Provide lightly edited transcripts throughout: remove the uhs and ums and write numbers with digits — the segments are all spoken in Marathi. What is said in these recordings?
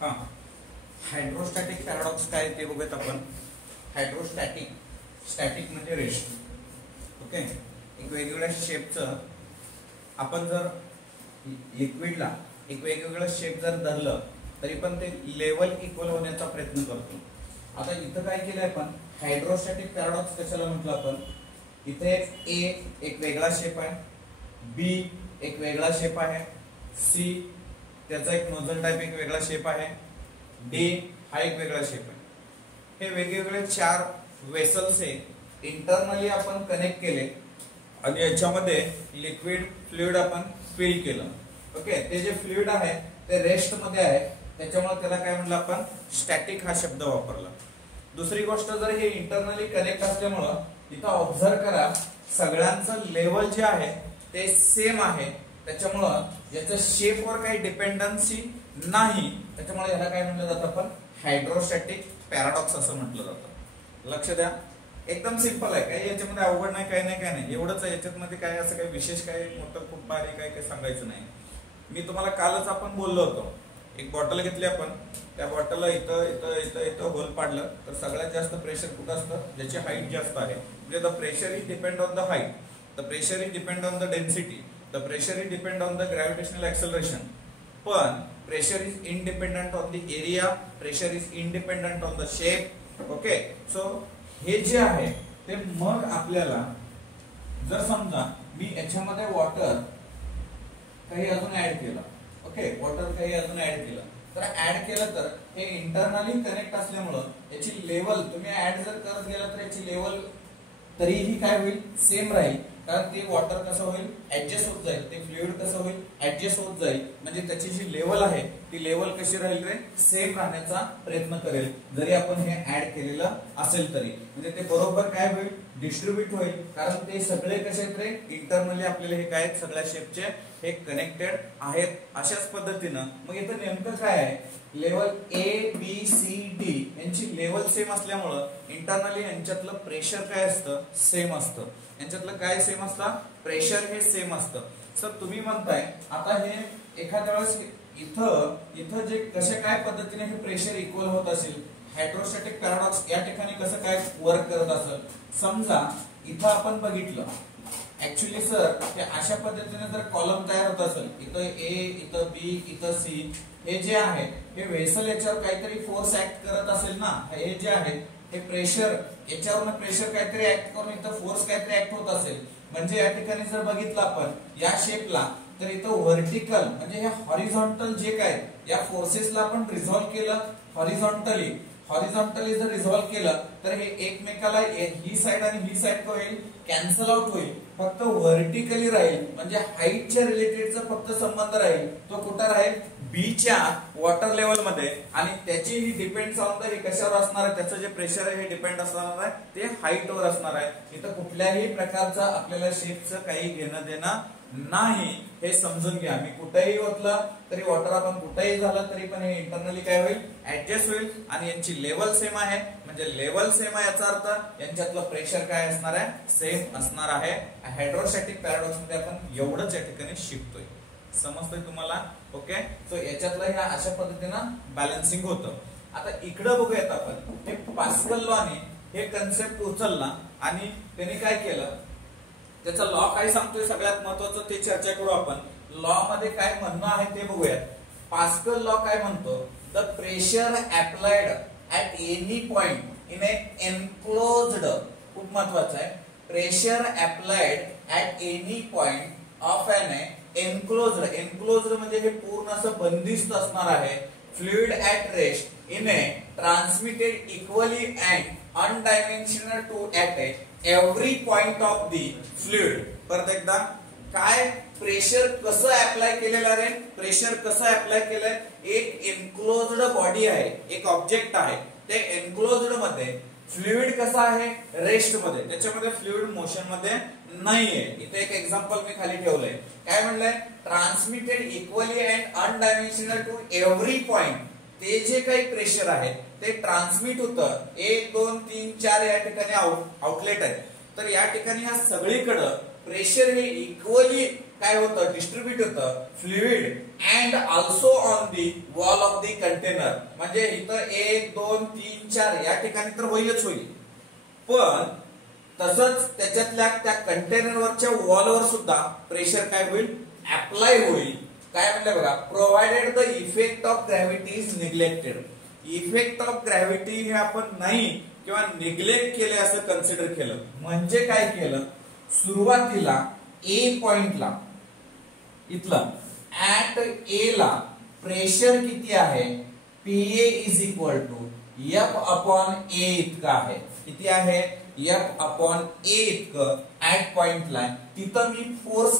हा, हायड्रोस्टॅटिक पॅराडॉक्स काय ते बघूयात आपण. स्टॅटिक म्हणजे रेस्ट. ओके, एक वेगवेगळ्या शेपचं आपण जर लिक्विडला एक वेगवेगळं शेप जर धरलं तरी पण ते लेवल इक्वल होण्याचा प्रयत्न करतो. आता इथं काय केलंय आपण, हायड्रोस्टॅटिक पॅराडॉक्स कशाला म्हटलं आपण. इथे ए एक वेगळा शेप आहे, बी एक वेगळा शेप आहे, सी त्याचा एक नोझल टाइप एक वेगळा शेप आहे, डी हा एक वेगळा शेप आहे. हे वेगवेगळे 4 वेसल्स इंटरनली आपण कनेक्ट केले आणि याच्यामध्ये लिक्विड फ्लुइड आपण फिल केलं. ओके, ते जे फ्लुइड आहे ते रेस्ट मध्ये आहे, त्याच्यामुळे त्याला काय म्हणलं आपण, स्टॅटिक हा शब्द वापरला. दुसरी गोष्ट, जर हे इंटरनली कनेक्ट असल्यामुळं इथं ऑब्झर्व करा सगळ्यांचं लेवल जे आहे ते सेम आहे, त्याच्यामुळं याच्या शेपवर काही डिपेंडन्सी नाही, त्याच्यामुळे याला काय म्हटलं जातं आपण, हायड्रोस्टॅटिक पॅराडॉक्स असं म्हटलं जातं. लक्ष द्या, एकदम सिंपल आहे, काही याच्यामध्ये अवघड नाही, काही नाही एवढंच आहे. याच्यामध्ये काय असं काही विशेष काही मोठं खूप भारी काही सांगायचं नाही. मी तुम्हाला कालच आपण बोललो होतो, एक बॉटल घेतली आपण, त्या बॉटलला इथं होल पाडलं तर सगळ्यात जास्त प्रेशर कुठं असतं, ज्याची हाईट जास्त आहे. म्हणजे the pressure is depend on the height, the pressure is depend on the density, the pressure is depend on the gravitational acceleration. पण pressure is independent on the area, pressure is independent on the shape. Okay, so हे जे आहे ते मग आपल्याला जर समजा मी याच्यामध्ये वॉटर काही अजून ऍड केलं, ओके, वॉटर काही अजून ऍड केलं, तर ऍड केलं तर हे इंटरनली कनेक्ट असल्यामुळं याची लेवल तुम्ही ऍड जर करत गेला तर याची लेवल तरीही काय होईल, सेम राहील. कारण ते वॉटर कसं होईल, ऍडजस्ट होत जाईल, ते फ्लुइड कसं होईल, ऍडजस्ट होत जाईल. म्हणजे त्याची जी लेवल आहे ती लेवल कशी राहील रे, सेम राहण्याचा प्रयत्न करेल, जरी आपण हे ऍड केलेलं असेल तरी. म्हणजे ते बरोबर काय होईल, डिस्ट्रीब्यूट होईल. कारण ते सगळे कसे आहेत रे, इंटरनली आपल्याला हे काय सगळ्या शेपचे हे कनेक्टेड आहेत. अशाच पद्धतीनं मग इथं नेमकं काय आहे, level A B C D यांची लेवल सेम असल्यामुळं इंटरनली यांच्यातलं प्रेशर काय असतं, सेम असतं. यांच्यातलं काय सेम असतं, प्रेशर हे सेम असतं. सर तुम्ही म्हणताय आता हे एखाद्या वेळेस इथं जे कशा काय पद्धतीने हे प्रेशर इक्वल होत असेल, हायड्रोस्टॅटिक पॅराडॉक्स या ठिकाणी कसं काय वर्क करत असेल. समजा इथं आपण बघितलं, ऍक्च्युली सर हे अशा पद्धतीने जर कॉलम तयार होत असेल, इथं ए, इथं बी, इथं सी, हे जे आहे हे वेसल याच्यावर काहीतरी फोर्स ऍक्ट करत असेल ना. हे जे आहे हे प्रेशर याच्यावरनं प्रेशर काहीतरी ऍक्ट करून इथं फोर्स काहीतरी ऍक्ट होत असेल. म्हणजे या ठिकाणी जर बघितलं आपण या शेपला, तर इथं व्हर्टिकल म्हणजे हे हॉरिझॉन्टल जे काय या फोर्सेसला आपण रिझॉल्व्ह केलं, हॉरिझॉन्टली जर रिझॉल्व्ह केलं तर हे एकमेकाला ही साइड आणि ही साइड काय होईल, कॅन्सल आउट होईल. फक्त व्हर्टिकली राहील, म्हणजे हाईटच्या रिलेटेडचा फक्त संबंध राहील. तो कुठं राहील, बीच्या वॉटर लेवल मध्ये. आणि त्याची ही डिपेंड्स ऑन द हे कशावर असणार आहे, त्याचं जे प्रेशर आहे हे डिपेंड असणार आहे ते हाईटवर असणार आहे. इथं कुठल्याही प्रकारचा आपल्याला शेपचं काही घेणं देणं नाही, हे समजून घ्या. मी कुठेही ओतलं तरी वॉटर आपण कुठेही झालं तरी पण हे इंटरनली काय होईल, ऍडजस्ट होईल. आणि यांची लेवल सेम आहे, म्हणजे लेवल सेम आहे याचा अर्थ यांच्यातलं प्रेशर काय असणार आहे, सेम असणार आहे. हायड्रोस्टॅटिक पॅराडॉक्स मध्ये आपण एवढंच या ठिकाणी शिकतोय. समजतंय तुम्हाला. ओके, सो याच्यातलं ह्या अशा पद्धतीनं बॅलन्सिंग होतं. आता इकडं बघूयात आपण, हे पास्कल लॉने हे कन्सेप्ट उचलला आणि त्याने काय केलं, त्याचा लॉ काय सांगतोय सगळ्यात महत्वाचं ते चर्चा करू आपण. लॉ मध्ये काय म्हणणं आहे ते बघूयात. पास्कल लॉ काय म्हणतो, the pressure applied at any point in a enclosed, खूप महत्वाचं आहे, pressure applied at any point of an enclosed म्हणजे हे पूर्ण असं बंदिस्त असणार आहे. Fluid at rest in a transmitted equally and undimensional to at every point of the fluid. परत एकदा, काय प्रेशर कसं अप्लाय केलेलं आहे, प्रेशर कसं अप्लाय केलंय, एक एनक्लोज्ड बॉडी आहे, एक ऑब्जेक्ट आहे, ते एनक्लोज्ड मध्ये फ्लुइड कसं आहे, रेस्ट मध्ये, त्याच्यामध्ये फ्लुइड मोशन मध्ये नाहीये. इथे एक एक्झाम्पल मी खाली ठेवलंय, काय म्हणलंय, transmitted equally and undimensional to every point. ते जे काही प्रेशर आहे ते ट्रान्समिट होतं 1 2 3 4 या ठिकाणी आउटलेट आहे. तर या ठिकाणी ह्या सगळीकडे प्रेशर हे इक्वली काय होतं, डिस्ट्रीब्यूट होतं fluid and also on the wall of the container. म्हणजे इथं 1 2 3 4 या ठिकाणी तर होईलच होईल, पण तसंच त्याच्यातल्या त्या कंटेनरवरच्या वॉलवर सुद्धा प्रेशर काय होईल, अप्लाय होईल. काय म्हणलं बघा, provided the effect of gravity is neglected. Effect of gravity हे आपण नाही किंवा निग्लेक्ट केले असं कन्सिडर केलं. म्हणजे काय केलं, सुरुवातीला ए पॉइंटला इथलं ऍट ए ला प्रेशर किती आहे, PA is equal to F upon A इतका आहे. किती आहे, एफ अपॉन ए इतकं ऍट पॉइंटला. तिथं मी फोर्स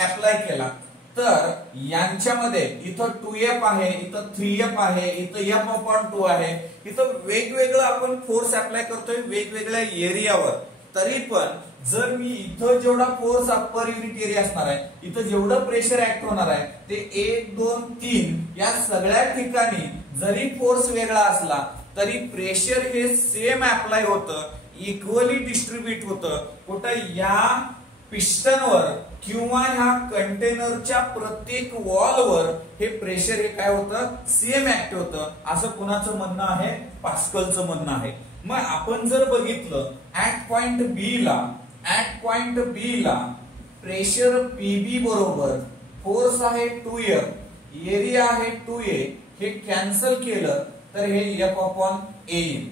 अप्लाय केला तर यांच्यामध्ये इथं 2F आहे, इथं 3F आहे, इथं F अपॉन 2 आहे. इथं वेगवेगळं आपण फोर्स अप्लाय करतोय वेगवेगळ्या एरियावर. तरी पण जर मी इथं जेवढा फोर्स पर युनिट एरिया असणार आहे, इथं जेवढं प्रेशर ऍक्ट होणार आहे ते 1 2 3 या सगळ्या ठिकाणी जरी फोर्स वेगळा असला तरी प्रेशर हे सेम अप्लाय होतं, इक्वली डिस्ट्रीब्यूट होतं. कुठं या पिस्टनवर किंवा ह्या कंटेनरच्या प्रत्येक वॉलवर हे प्रेशर हे काय होतं, सेम ऍक्ट होतं. असं कुणाचं म्हणणं आहे, पास्कलचं म्हणणं आहे. मग आपण जर बघितलं ऍट पॉइंट बी ला प्रेशर पीबी बरोबर फोर्स आहे 2F, एरिया आहे 2A, हे कॅन्सल केलं तर हे F अपॉन A येईल.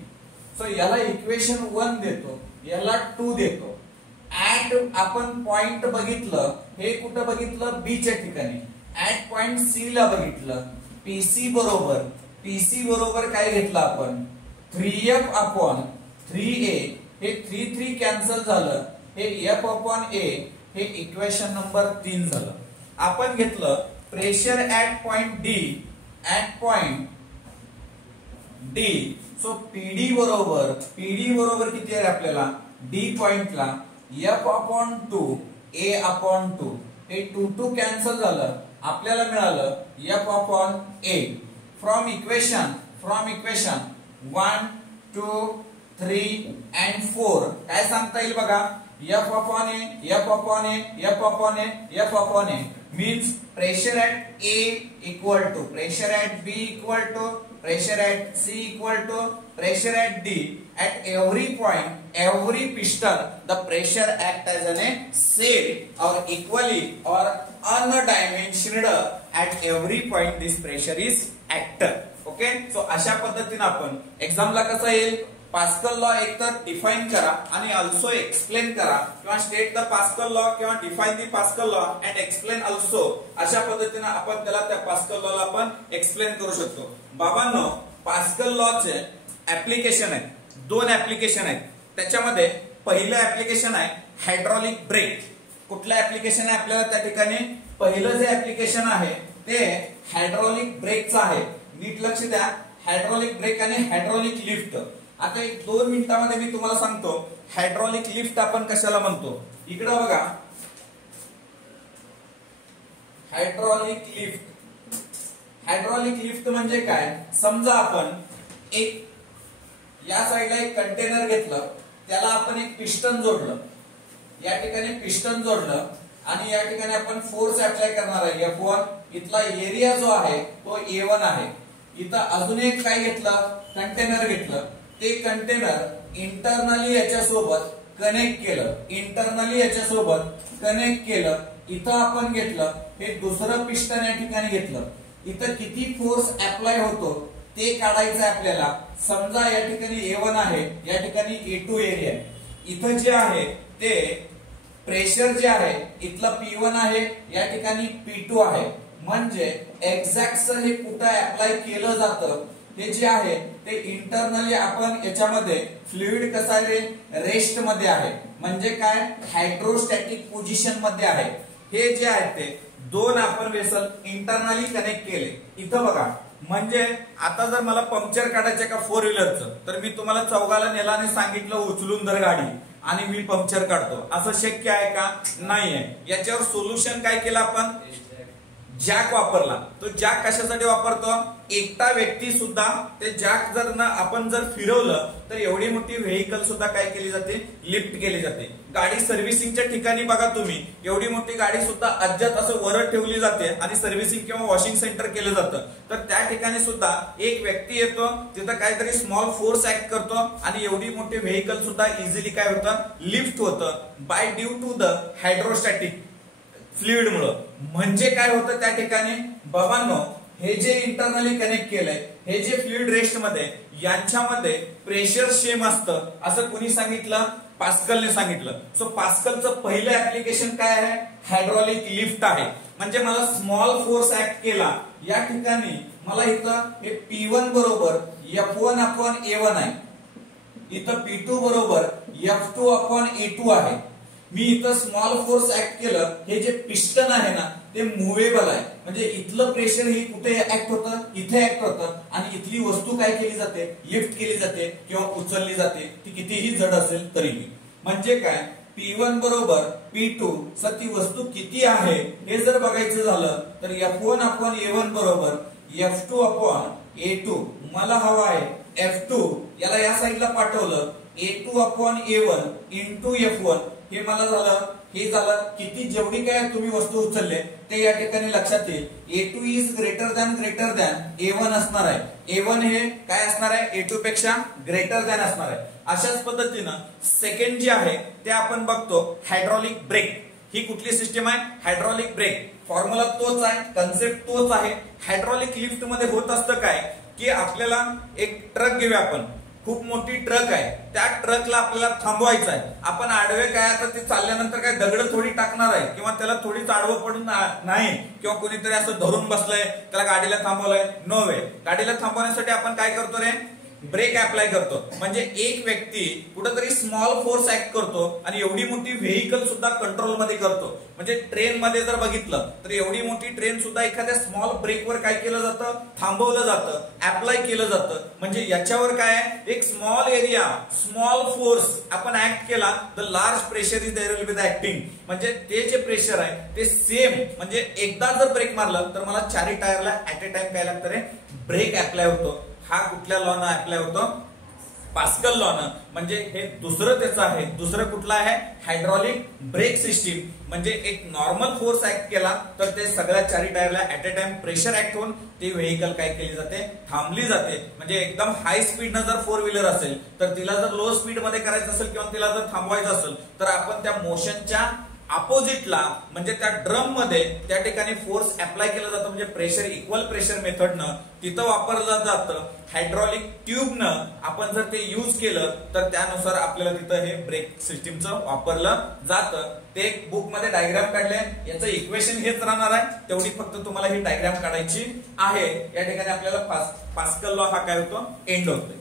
सो याला इक्वेशन 1 देतो, याला 2 देतो. ऍट आपण पॉइंट बघितलं, हे कुठं बघितलं, बी च्या ठिकाणी. ऍट पॉइंट सी ला बघितलं, पीसी बरोबर काय घेतलं आपण, 3F अपॉन 3A. हे 3 3 कॅन्सल झालं, हे F अपॉन A हे इक्वेशन नंबर 3 झालं. आपण घेतलं pressure at point D. So PD बरोबर किती आहे आपल्याला, डी पॉइंटला F अपॉन 2 A अपॉन 2. हे 2 2 कॅन्सल झालं, आपल्याला मिळालं F upon A. From equation 1 2 3 and 4 काय सांगता येईल बघा, F upon A means pressure at A equal to pressure at B equal to pressure at C equal to pressure at D. At every point, every piston, the pressure act as a same or equally or undimensioned. At every point, this pressure is acted. Okay? So अशा पद्धतीने आपण एक्झामला कसं येईल, पास्कल लॉ एक तर डिफाइन करा आणि ऑल्सो एक्सप्लेन करा, किंवा स्टेट द पास्कल लॉ किंवा define the pascal law and explain also. अशा पद्धतीने आपण त्याला त्या पास्कल लॉला आपण एक्सप्लेन करू शकतो. बाबांनो, पास्कल लॉचे ऍप्लिकेशन आहेत, 2 ऍप्लिकेशन आहेत. त्याच्यामध्ये पहिलं ऍप्लिकेशन आहे हायड्रॉलिक ब्रेक. कुठलं ऍप्लिकेशन आहे आपल्याला त्या ठिकाणी, पहिलं जे ऍप्लिकेशन आहे ते हायड्रॉलिक ब्रेकचं आहे. नीट लक्ष द्या, हायड्रॉलिक ब्रेक आणि हायड्रॉलिक लिफ्ट. आता 1-2 मिनिटांमध्ये मी तुम्हाला सांगतो हायड्रॉलिक लिफ्ट आपण कशाला म्हणतो. इकडे बघा, हायड्रॉलिक लिफ्ट म्हणजे काय, समजा आपण एक या साईडला एक कंटेनर घेतलं, त्याला आपण एक पिस्टन जोडलं, या ठिकाणी पिस्टन जोडलं आणि या ठिकाणी आपण फोर्स अप्लाय करणार आहे F1. इथला एरिया जो आहे तो A1 आहे. इथं अजून एक काय घेतलं, कंटेनर घेतलं, ते कंटेनर इंटरनली याच्यासोबत कनेक्ट केलं. इथं आपण घेतलं हे दुसरं पिस्टन या ठिकाणी घेतलं. इथं किती फोर्स अप्लाय होतो ते काढायचं आपल्याला. समजा या ठिकाणी A1 आहे, या ठिकाणी A2 एरिया. इथं जे आहे ते प्रेशर जे आहे इथलं P1 आहे, या ठिकाणी P2 आहे. म्हणजे एक्झॅक्ट हे कुठं अप्लाय केलं जातं हे जे आहे ते इंटरनली आपण याच्यामध्ये फ्लुइड कसं आहे, रेस्ट मध्ये आहे. म्हणजे काय, हायड्रोस्टॅटिक पोझिशन मध्ये आहे. हे जे आहे ते 2 आपण वेसल इंटरनली कनेक्ट केले. इथं बघा, म्हणजे आता जर मला पंक्चर काढायचं का 4 व्हीलरचं, तर मी तुम्हाला चौघाला नेला आणि सांगितलं उचलून धर गाडी आणि मी पंक्चर काढतो, असं शक्य आहे का, नाहीये. याच्यावर सोल्युशन काय केलं आपण, जॅक वापरला, तो जॅक कशासाठी वापरतो, एकटा व्यक्ती सुद्धा ते जॅक जर आपण जर फिरवलं तर एवढी मोठी व्हेकल सुद्धा काय केली जाते, लिफ्ट केली जाते. गाडी सर्व्हिसिंगच्या ठिकाणी बघा तुम्ही, एवढी मोठी गाडी सुद्धा अज्यात असं वर ठेवली जाते आणि सर्व्हिसिंग किंवा वॉशिंग सेंटर केलं जातं. तर त्या ठिकाणी सुद्धा एक व्यक्ती येतो, तिथं काहीतरी स्मॉल फोर्स ऍक्ट करतो आणि एवढी मोठी व्हेकल सुद्धा इझिली काय होतं, लिफ्ट होतं by due to the hydrostatic fluid मुळे. म्हणजे काय होतं त्या ठिकाणी बाबांनो, हे जे इंटरनली कनेक्ट केलंय, हे जे फ्लुइड रेस्ट मध्ये यांच्यामध्ये प्रेशर सेम असतं असं कोणी सांगितलं, पास्कलने सांगितलं. सो पास्कलचं पहिलं ऍप्लिकेशन काय आहे, हायड्रॉलिक लिफ्ट आहे. म्हणजे मला स्मॉल फोर्स ऍक्ट केला, या ठिकाणी मला इथं हे P1 बरोबर F1/A1 आहे, इथं P2 बरोबर F2/A2 आहे. मी इथं स्मॉल फोर्स ऍक्ट केलं, हे जे पिस्टन आहे ना ते मुव्हेबल आहे. म्हणजे इथलं प्रेशर ही कुठे ऍक्ट होतं, इथे ऍक्ट होतं आणि इथली वस्तू काय केली जाते, लिफ्ट केली जाते किंवा उचलली जाते, ती कितीही जड असेल तरीही. म्हणजे काय, P1 बरोबर P2, सर ती वस्तू किती आहे हे जर बघायचं झालं तर F1/A1 बरोबर F2/A2. मला हवा आहे F2, याला या साईडला पाठवलं A2/A1 इंटू F1. हे मला झालं, हे झालं किती, जेवढी काय तुम्ही वस्तू उचलले ते या ठिकाणी लक्षात येईल. A2 is greater than A1 असणार आहे. A1 हे काय असणार आहे, A2 पेक्षा ग्रेटर दॅन असणार आहे. अशाच पद्धतीनं सेकंड जे आहे ते आपण बघतो, हायड्रॉलिक ब्रेक. ही कुठली सिस्टीम आहे, हायड्रॉलिक ब्रेक. फॉर्म्युला तोच आहे, कन्सेप्ट तोच आहे. हायड्रॉलिक लिफ्ट मध्ये होत असतं काय की आपल्याला एक ट्रक घेऊया, आपण खूप मोठी ट्रक आहे, त्या ट्रकला आपल्याला थांबवायचं आहे. आपण आडवे काय, आता ते चालल्यानंतर काय दगड थोडी टाकणार आहे किंवा त्याला थोडीच आडवं पडून नाही, किंवा कोणीतरी असं धरून बसलंय त्याला गाडीला थांबवलंय, नो वे. गाडीला थांबवण्यासाठी आपण काय करतो रे, ब्रेक अप्लाय करतो. म्हणजे एक व्यक्ती कुठेतरी स्मॉल फोर्स ऍक्ट करतो आणि एवढी मोठी व्हेकल सुद्धा कंट्रोल मध्ये करतो. म्हणजे ट्रेन मध्ये जर बघितलं तर एवढी मोठी ट्रेन सुद्धा एखाद्या स्मॉल ब्रेकवर काय केलं जातं, थांबवलं जातं, अप्लाय केलं जातं. म्हणजे याच्यावर काय आहे, एक स्मॉल एरिया, स्मॉल फोर्स आपण ऍक्ट केला, the large pressure is there will be the acting. म्हणजे ते जे प्रेशर आहे ते सेम. म्हणजे एकदा जर ब्रेक मारलं तर मला चारही टायरला ऍट अ टाइम काय लागतं रे, ब्रेक अप्लाय होतो. हा कुठल्या लॉनं अप्लाय होतो, पास्कल लॉनं. म्हणजे हे दुसरं त्याचं आहे. दुसरं कुठलं आहे, हायड्रॉलिक ब्रेक सिस्टीम. म्हणजे एक नॉर्मल फोर्स ऍक्ट केला तर ते सगळ्या चारही टायरला at a time pressure act होऊन ती व्हेकल काय केली जाते, थांबली जाते. म्हणजे एकदम हाय स्पीडनं जर 4 व्हीलर असेल तर तिला जर लो स्पीड मध्ये करायचं असेल किंवा तिला जर थांबवायचं असेल तर आपण त्या मोशनच्या अपोजिटला, म्हणजे त्या ड्रम मध्ये त्या ठिकाणी फोर्स अप्लाय केला जातो. म्हणजे प्रेशर इक्वल प्रेशर मेथडनं तिथं वापरलं जातं. हायड्रॉलिक ट्यूबनं आपण जर ते यूज केलं तर त्यानुसार आपल्याला तिथं हे ब्रेक सिस्टीमचं वापरलं जातं. ते बुक मध्ये डायग्राम काढले, याचं इक्वेशन हेच राहणार आहे, तेवढी फक्त तुम्हाला ही डायग्राम काढायची आहे. या ठिकाणी आपल्याला पास्कल लॉ हा काय होतो, एंड होतोय.